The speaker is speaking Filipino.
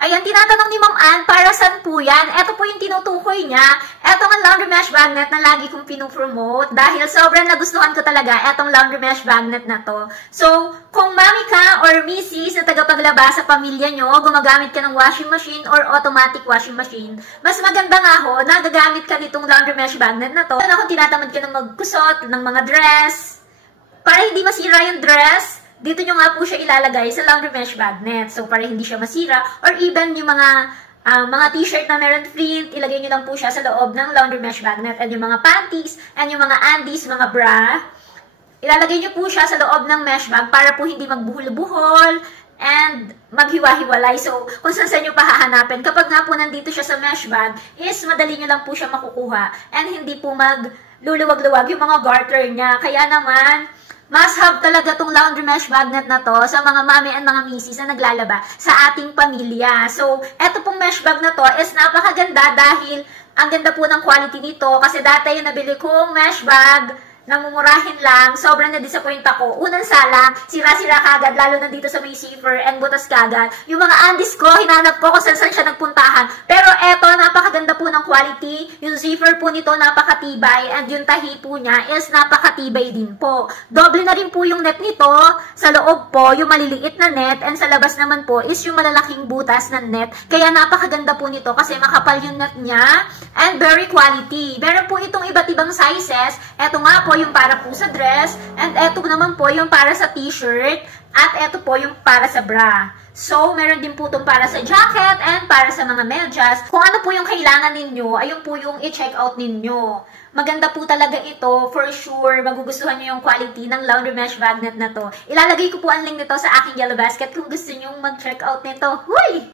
Ayan, tinatanong ni Ma'am Ann, para saan po yan? Ito po yung tinutukoy niya. Ito ang laundry mesh magnet na lagi kong pinupromote dahil sobrang nagustuhan ko talaga etong laundry mesh magnet na to. So, kung mami ka or misis na tagapaglaba sa pamilya nyo, gumagamit ka ng washing machine or automatic washing machine, mas maganda nga ho na gagamit ka nitong laundry mesh magnet na to. Kung tinatamad ka ng magkusot ng mga dress, para hindi masira yung dress, dito nyo nga po siya ilalagay sa laundry mesh magnet. So, para hindi siya masira. Or even yung mga t-shirt na meron print, ilagay nyo lang po siya sa loob ng laundry mesh magnet. And yung mga panties, and yung mga undies, mga bra, ilalagay nyo po siya sa loob ng mesh bag para po hindi magbuhol-buhol and maghiwa-hiwalay. So, kung saan nyo pa hahanapin, kapag nga po nandito siya sa mesh bag, is madali nyo lang po siya makukuha. And hindi po magluluwag-luwag yung mga garter niya. Kaya naman, must have talaga tong laundry mesh magnet na to sa mga mami and mga misis na naglalaba sa ating pamilya. So, eto pong mesh bag na to is napakaganda dahil ang ganda po ng quality nito kasi dati yung nabili kong mesh bag, namumurahin lang, sobrang na-disappoint ako. Unang sala, sira-sira kagad, lalo na dito sa may zipper and butas kagad. Yung mga undies ko, hinanap ko kung saan siya nagpuntahan. Pero eto, napakaganda po ng quality. Yung zipper po nito, napakatibay. And yung tahi po niya is napakatibay din po. Doble na rin po yung net nito. Sa loob po, yung maliliit na net. And sa labas naman po is yung malalaking butas na net. Kaya napakaganda po nito kasi makapal yung net niya. And very quality. Meron po itong iba't ibang sizes. Eto nga po yung para po sa dress, and eto naman po yung para sa t-shirt, at eto po yung para sa bra. So, meron din po itong para sa jacket and para sa mga medyas. Kung ano po yung kailangan ninyo, ayun po yung i-check out ninyo. Maganda po talaga ito, for sure. Magugustuhan nyo yung quality ng laundry mesh magnet na to. Ilalagay ko po ang link nito sa aking yellow basket kung gusto nyo mag-check out nito. Huy!